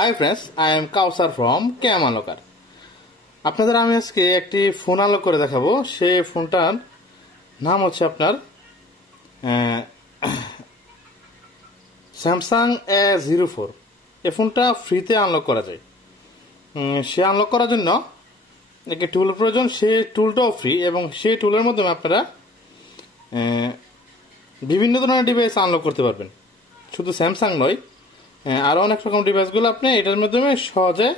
High friends, I am Kawsar from cam unlocker. আপনাদের আমি আজকে একটি ফোন আনলক করে দেখাবো। সেই ফোনটার নাম হচ্ছে আপনার স্যামসাং A04। এই ফোনটা ফ্রিতে আনলক করা যায়। সে আনলক করার জন্য একটি টুল প্রয়োজন। সেই টুলটাও ফ্রি এবং সেই টুলের মাধ্যমে আপনারা বিভিন্ন ধরনের ডিভাইস আনলক করতে পারবেন। শুধু স্যামসাং নয়, আরও অনেক রকম ডিভাইসগুলো আপনি এটার মাধ্যমে সহজে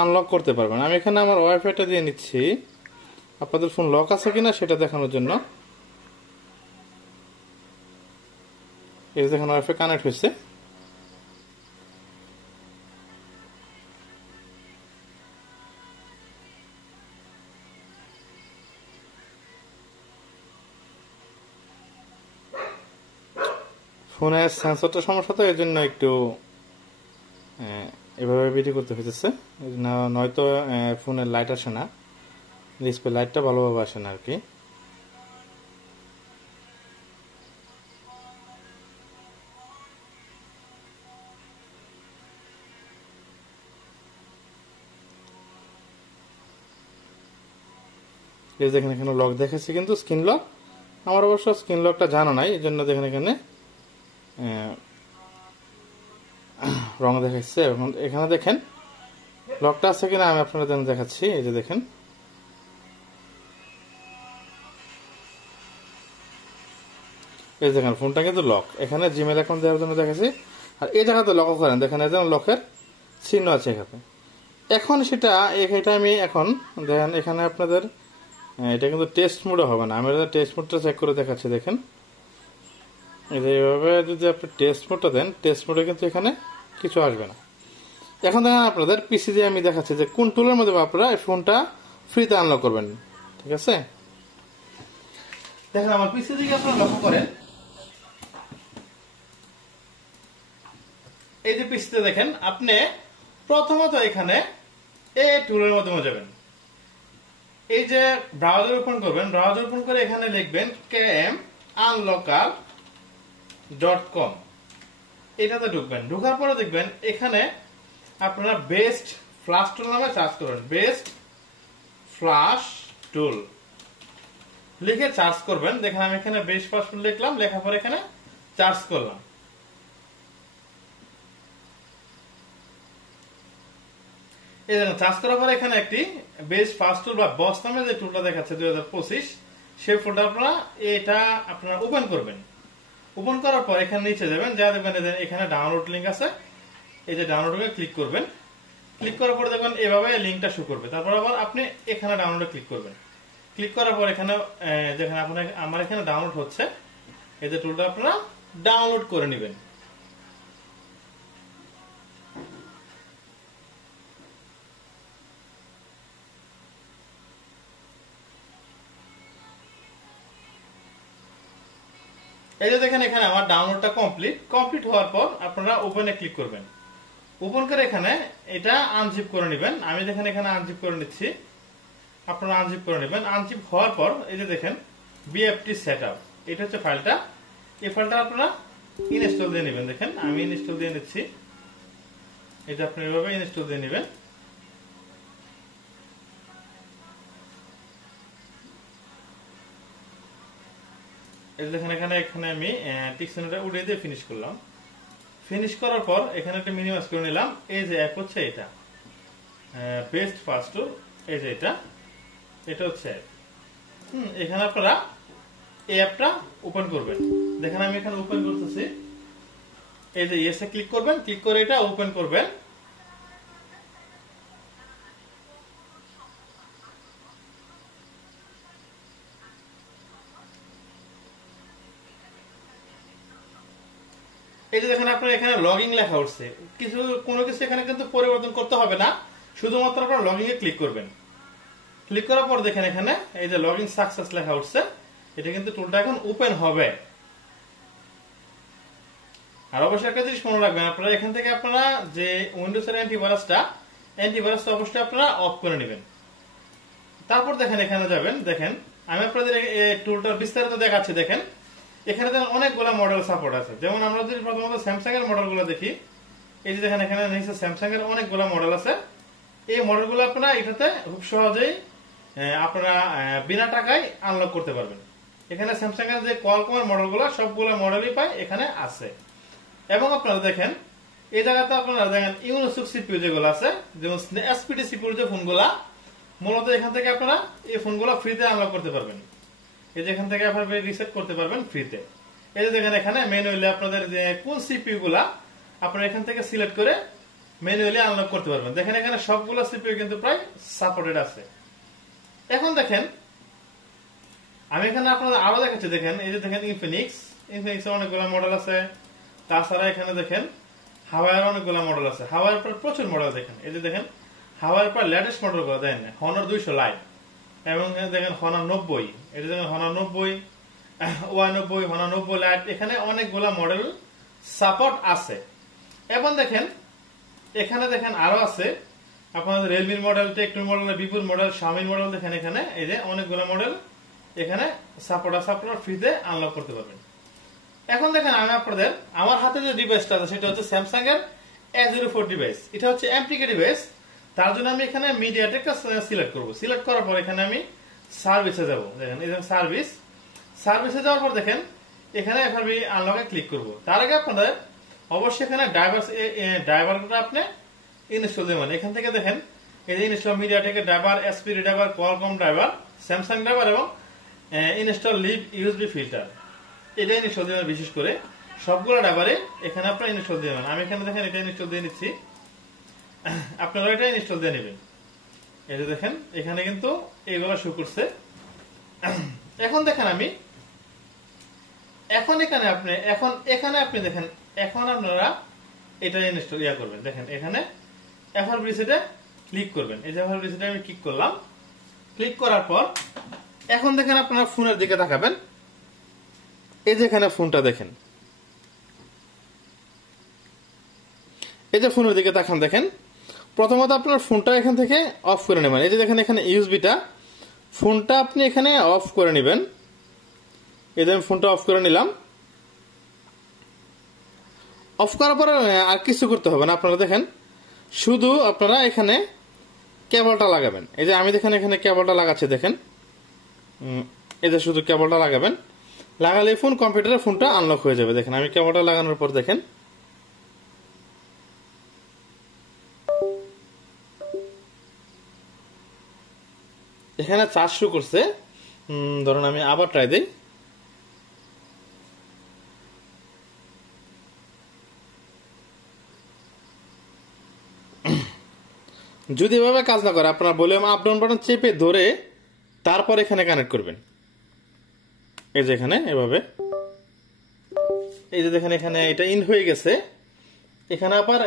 আনলক করতে পারবেন। আমি এখানে আমার ওয়াইফাইটা দিয়ে নিচ্ছি আপনাদের ফোন লক আছে কিনা সেটা দেখানোর জন্য। এই যে দেখেন ওয়াইফাই কানেক্ট হয়েছে। ফোনের সেন্সরটা সমস্যা, তো এর জন্য একটু এভাবে ভিডিও করতে হয়েছে। নয়তো ফোনের লাইট আসে না, ডিসপ্লে লাইটটা ভালোভাবে আসে না আর কি। এই দেখেন এখানে লক দেখাচ্ছে, কিন্তু স্ক্রিন লক। আমার অবশ্য স্ক্রিন লকটা জানা নাই, এই জন্য দেখেন এখানে রং দেখাচ্ছে। এখন এখানে দেখেন লকটা আছে কিনা আমি আপনাদের দেখাচ্ছি। এই যে দেখেন, এই দেখেন ফোনটা কিন্তু লক। এখানে জিমেল অ্যাকাউন্ট দেওয়ার জন্য দেখাচ্ছি, আর এই জায়গাতে লক করেন দেখেন, এই যেমন লকের চিহ্ন আছে এখানে। এখন এটা আমি এখন দেখেন এখানে আপনাদের এটা কিন্তু টেস্ট মোডে হবে না। আমি টেস্ট মোডটা চেক করে দেখাচ্ছি। দেখেন এইভাবে যদি আপনি টেস্ট মোডটা দেন, টেস্ট মোডে কিন্তু এখানে কিছু আসবে না। এখন দেখেন আপনাদের পিসি দিয়ে আমি দেখাচ্ছি যে কোন টুলের মধ্যে আপনারা এই ফোনটা ফ্রিতে আনলক করবেন। ঠিক আছে, দেখেন আমার পিসি দিকে আপনারা লক্ষ্য করেন। এই যে পিসিতে দেখেন আপনি প্রথমত এখানে এই টুলের মাধ্যমে যাবেন। এই যে ব্রাউজার ওপেন করবেন, ব্রাউজার ওপেন করে এখানে লিখবেন camunlocker.com। এটাতে ঢুকবেন। ঢোকার পরে দেখবেন এখানে আপনারা বেস্ট ফ্ল্যাশ টুল নামে সার্চ করবেন। বেস্ট ফ্ল্যাশ টুল লিখে সার্চ করবেন। দেখেন আমি এখানে বেস্ট ফ্ল্যাশ টুল লিখলাম, লেখার পরে এখানে সার্চ করলাম। এই দেখেন সার্চ করার পরে এখানে একটি বেস্ট ফাস্ট টুল বা বস নামে যে টুলটা দেখাচ্ছে 2025, সেই ফোল্ডার আপনারা ওপেন করবেন। ওপেন করার পর এখানে নিচে যাবেন, যা দেখবেন এখানে ডাউনলোড লিংক আছে। এই যে ডাউনলোডে ক্লিক করবেন। ক্লিক করার পরে দেখবেন এভাবে লিংকটা শো করবে। তারপর আবার আপনি এখানে ডাউনলোডে ক্লিক করবেন। ক্লিক করার পর এখানে দেখেন আমার এখানে ডাউনলোড হচ্ছে। এই যে টুলটা আপনারা ডাউনলোড করে নেবেন। এই যে দেখেন এখানে আমার ডাউনলোডটা কমপ্লিট হওয়ার পর আপনারা ওপেনে ক্লিক করবেন। ওপেন করে এখানে এটা আনজিপ করে নেবেন। আমি দেখেন এখানে আনজিপ করে নিচ্ছি, আপনারা আনজিপ করে নেবেন। আনজিপ হওয়ার পর এই যে দেখেন বিএফটি সেটআপ, এটা হচ্ছে ফাইলটা। এই ফাইলটা আপনারা ইনস্টল দিয়ে নেবেন। দেখেন আমি ইনস্টল দিয়ে নিচ্ছি। এটা আপনি এভাবে ইনস্টল দিয়ে নেবেন। এই দেখেন এখানে আমি টিকসনটা উড়িয়ে দিয়ে ফিনিশ করলাম। ফিনিশ করার পর এখানে একটা মিনিমাইজ করে নিলাম। এই যে অ্যাপ হচ্ছে এটা বেস্ট ফাস্ট টুল। এই যে এটা হচ্ছে অ্যাপ। এখানে আপনারা এই অ্যাপটা ওপেন করবেন। দেখেন আমি এখানে ওপেন করতেছি। এই যে ইয়েসে ক্লিক করবেন, ক্লিক করে এটা ওপেন করবেন। এই যে দেখেন আপনার এখানে লগইন লেখা উঠছে। কোনো কিছু এখানে কিন্তু পরিবর্তন করতে হবে না, শুধুমাত্র আপনার লগইন এ ক্লিক করবেন। ক্লিক করার পর দেখেন এখানে এই যে লগইন সাকসেস লেখা উঠছে। এটা কিন্তু টুলটা এখন ওপেন হবে। আর অবশ্যই একটা জিনিস মনে রাখবেন, আপনারা এখান থেকে আপনারা যে উইন্ডোজের অ্যান্টিভাইরাসটা অবশ্যই আপনারা অফ করে নেবেন। তারপর দেখেন এখানে যাবেন। দেখেন আমি আপনাদের এই টুলটার বিস্তারিত দেখাচ্ছি। দেখেন এখানে অনেকগুলো মডেল সাপোর্ট আছে। যেমন আমরা যদি প্রথমত স্যামসাং এর মডেলগুলো দেখি, এই যে দেখেন এখানে নিচে স্যামসাং এর অনেকগুলো মডেল আছে। এই মডেলগুলো আপনারা এটাতে খুব সহজেই আপনারা বিনা টাকায় আনলক করতে পারবেন। এখানে স্যামসাং এর যে কোয়ালকমের মডেলগুলো সবগুলো মডেলই পাই এখানে আছে। এবং আপনারা দেখেন এই জায়গাতে আপনারা দেখেন ইউনিসোক সিপিইউ যেগুলো আছে, যেমন এসপিডি সিপিইউ যে ফোনগুলা, মূলত এখান থেকে আপনারা এই ফোনগুলো ফ্রিতে আনলক করতে পারবেন। এই যে এখান থেকে আপনারা রিসেট করতে পারবেন ফ্রিতে। এই যে দেখেন এখানে ম্যানুয়ালি আপনাদের যে কোন সিপিইউ গুলা আপনারা এখান থেকে সিলেক্ট করে ম্যানুয়ালি আনলক করতে পারবেন। দেখেন এখানে সবগুলো সিপিইউ কিন্তু প্রায় সাপোর্টেড আছে। এখন দেখেন আমি এখানে আপনাদের আরো দেখাচ্ছি। দেখেন এই যে দেখেন ইনফিনিক্স এর অনেকগুলো মডেল আছে। তাছাড়া এখানে দেখেন হাওয়াইয়ের অনেকগুলো মডেল আছে। হাওয়াইয়ের পর প্রচুর মডেল দেখেন। এই যে দেখেন হাওয়াইয়ের পর লেটেস্ট মডেল গুলো দেখেন হনার 200 লাইট, এবং দেখেন হনার 90, এটা দেখেন হনার 90, Y90, হনার 90 লাইট। এখানে অনেকগুলা মডেল সাপোর্ট আছে। এবং দেখেন এখানে দেখেন আরো আছে আপনাদের রিয়েলমির মডেল, টেকনো মডেল, বিপুর মডেল, শাওমির মডেল। দেখেন এখানে এই যে অনেকগুলো মডেল এখানে সাপোর্ট আছে, আপনারা ফ্রিতে আনলক করতে পারবেন। এখন দেখেন আমি আপনাদের আমার হাতে যে ডিভাইসটা আছে সেটা হচ্ছে স্যামসাং এর A04 ডিভাইস। এটা হচ্ছে এমপিকে ডিভাইস। তার জন্য আমি এখানে মিডিয়াটেকটা সিলেক্ট করব। সিলেক্ট করার পর এখানে আমি সার্ভিসে যাব। দেখেন এই যে সার্ভিসে যাওয়ার পর দেখেন এখানে এফআরবি আনলকে ক্লিক করব। তার আগে আপনাদের অবশ্যই এখানে ড্রাইভারটা আপনি ইনস্টল দেবেন। এখান থেকে দেখেন এই যে ইনস্টল মিডিয়াটেকের driver, SPD driver, Qualcomm driver, Samsung driver এবং ইনস্টল লিভ ইউএসবি ফিল্টার, এটা ইনস্টল দেবেন। বিশেষ করে সবগুলো ড্রাইভারে এখানে আপনারা ইনস্টল দেবেন। আমি এখানে দেখেন এটা ইনস্টল দিয়ে নিচ্ছি, আপনারা এটা ইনস্টল দিয়ে নেবেন। এই যে দেখেন এখানে কিন্তু এইগুলো শো করছে। এখন দেখেন আমি এখানে আপনি দেখেন এখন আপনারা এটা ইনস্টল করবেন। দেখেন এখানে এফআর রিসেটে ক্লিক করবেন। এই যে এফআর রিসেটে আমি ক্লিক করলাম। ক্লিক করার পর এখন দেখেন আপনারা ফোনের দিকে তাকাবেন। এই যে এখানে ফোনটা দেখেন, এই যে ফোনের দিকে তাকান। দেখেন প্রথমত আপনার ফোনটা এখান থেকে অফ করে নেবেন। এই যে দেখেন এখানে ইউএসবিটা, ফোনটা আপনি এখানে অফ করে নেবেন। এই যে আমি ফোনটা অফ করে নিলাম। অফ করার পর আর কিছু করতে হবে না। আপনারা দেখেন শুধু আপনারা এখানে কেবলটা লাগাবেন। এই যে আমি দেখেন এখানে কেবলটা লাগাচ্ছি। দেখেন এই যে শুধু কেবলটা লাগাবেন। লাগালে ফোন কম্পিউটারে ফোনটা আনলক হয়ে যাবে। দেখেন আমি কেবলটা লাগানোর পর দেখেন এখানে চার্জ শুরু করছে। ধরুন আমি আবার ট্রাই দিই। যদি এভাবে কাজ না করে আপনারা ভলিউম আপ ডাউন বাটন চেপে ধরে তারপর এখানে কানেক্ট করবেন। এই যে এখানে এভাবে, এই যে দেখেন এখানে এটা ইন হয়ে গেছে। এখানে আবার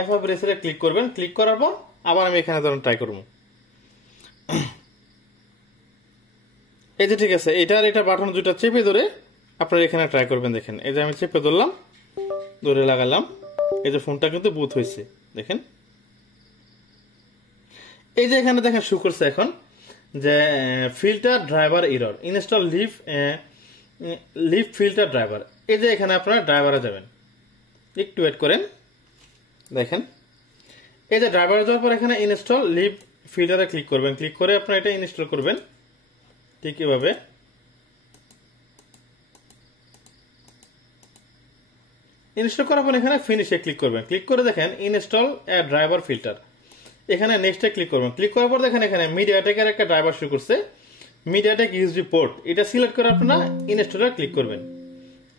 এফআর রিসেটে ক্লিক করবেন। ক্লিক করার পর আবার আমি এখানে ধরুন ট্রাই করব। এই যে ঠিক আছে, এটা বাটন দুটো চেপে ধরে আপনারা এখানে ট্রাই করবেন। দেখেন এই যে আমি চেপে ধরলাম, ধরে লাগালাম। এই যে ফোনটা কিন্তু বুট হয়েছে। দেখেন এই যে এখানে দেখেন শো করছে এখন যে filter driver error, install live filter driver. এই যে এখানে আপনারা ড্রাইভারে যাবেন, একটু ওয়েট করেন। দেখেন এই যে ড্রাইভারে যাওয়ার পর এখানে ইনস্টল লিভ ফিল্টারে ক্লিক করবেন। ক্লিক করে আপনারা এটা ইনস্টল করবেন ঠিক এভাবে। ইনস্টল করার পর এখানে ফিনিশে ক্লিক করবেন। ক্লিক করে দেখেন ইনস্টল ড্রাইভার ফিল্টার, এখানে নেক্সটে ক্লিক করবেন। ক্লিক করার পর দেখেন এখানে মিডিয়াটেকের একটা ড্রাইভার শুরু করছে, মিডিয়াটেক ইউএসবি পোর্ট। এটা সিলেক্ট করে আপনারা ইনস্টলে ক্লিক করবেন।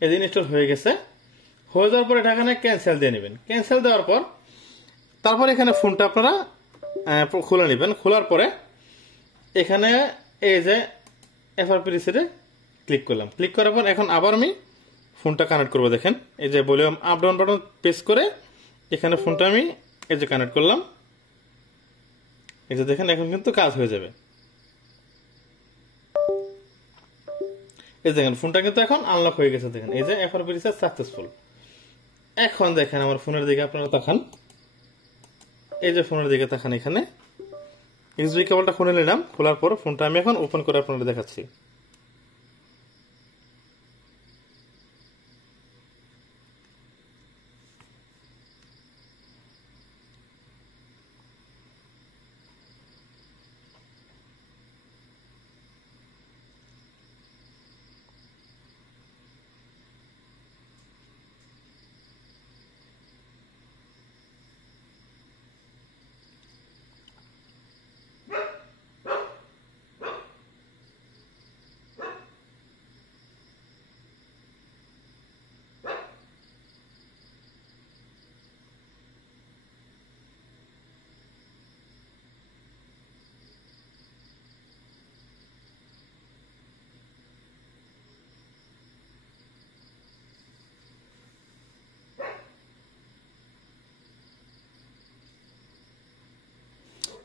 এই যে ইনস্টল হয়ে গেছে। হয়ে যাওয়ার পর এটা এখানে ক্যান্সেল দিয়ে নেবেন। ক্যান্সেল দেওয়ার পর তারপর এখানে ফোনটা আপনারা খুলে নেবেন। খোলার পরে এখানে এই যে এফআরপি রিসেটে ক্লিক করলাম। ক্লিক করার পর এখন আবার আমি ফোনটা কানেক্ট করবো। দেখেন এই যে volume up down button press করে এখানে ফোনটা আমি এই যে কানেক্ট করলাম। এই যে দেখেন এখন কিন্তু কাজ হয়ে যাবে। এই দেখেন ফোনটা কিন্তু এখন আনলক হয়ে গেছে। দেখেন এই যে এফআরপি রিসেট সাকসেসফুল। এখন দেখেন আমার ফোনের দিকে আপনারা তাকান। এই যে ফোনের দিকে তাকান, এখানে ইউএসবি কেবলটা খুলে নিলাম। খোলার পর ফোনটা আমি এখন ওপেন করে আপনাদের দেখাচ্ছি।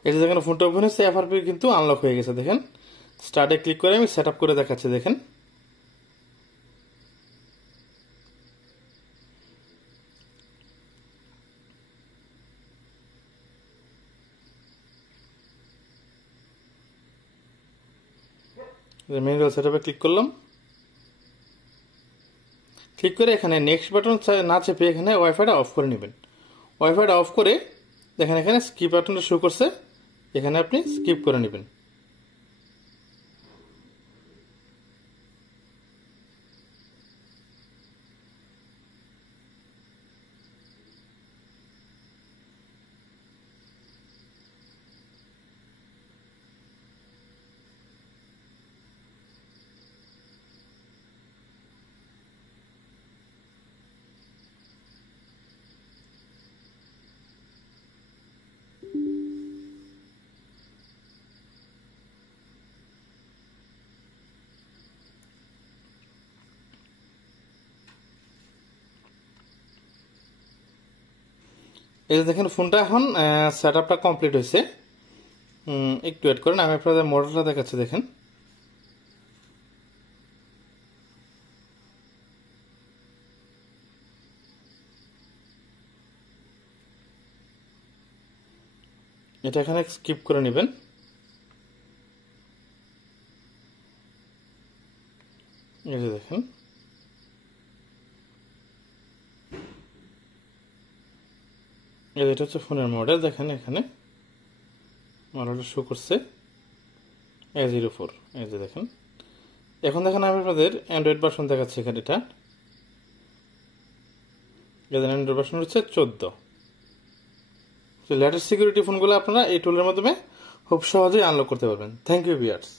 এই যে দেখেন ফোনটা ওপেন হচ্ছে, এফআরপি কিন্তু আনলক হয়ে গেছে। দেখেন স্টার্টে ক্লিক করে আমি সেট আপ করে দেখাচ্ছি। দেখেন ম্যানুয়াল সেট আপে ক্লিক করলাম। ক্লিক করে এখানে নেক্সট বাটন না চেপে এখানে ওয়াইফাইটা অফ করে নেবেন। ওয়াইফাইটা অফ করে দেখেন এখানে স্কিপ বাটনটা শো করছে, এখানে আপনি স্কিপ করে নেবেন। এই যে দেখেন ফোনটা এখন সেট আপটা কমপ্লিট হয়েছে। একটু ওয়েট করেন, আমি আপনাদের মডেলটা দেখাচ্ছি। দেখেন এটা এখানে স্কিপ করে নেবেন। এই যে দেখেন এটা হচ্ছে ফোনের মডেল। দেখেন এখানে মডেলটা শো করছে A04। এই যে দেখেন এখন দেখেন আমি আপনাদের অ্যান্ড্রয়েড ভার্সন দেখাচ্ছি। এখানে এটা অ্যান্ড্রয়েড ভার্সন হচ্ছে 14। লেটেস্ট সিকিউরিটি ফোনগুলো আপনারা এই টুলের মাধ্যমে খুব সহজেই আনলক করতে পারবেন। Thank you viewers.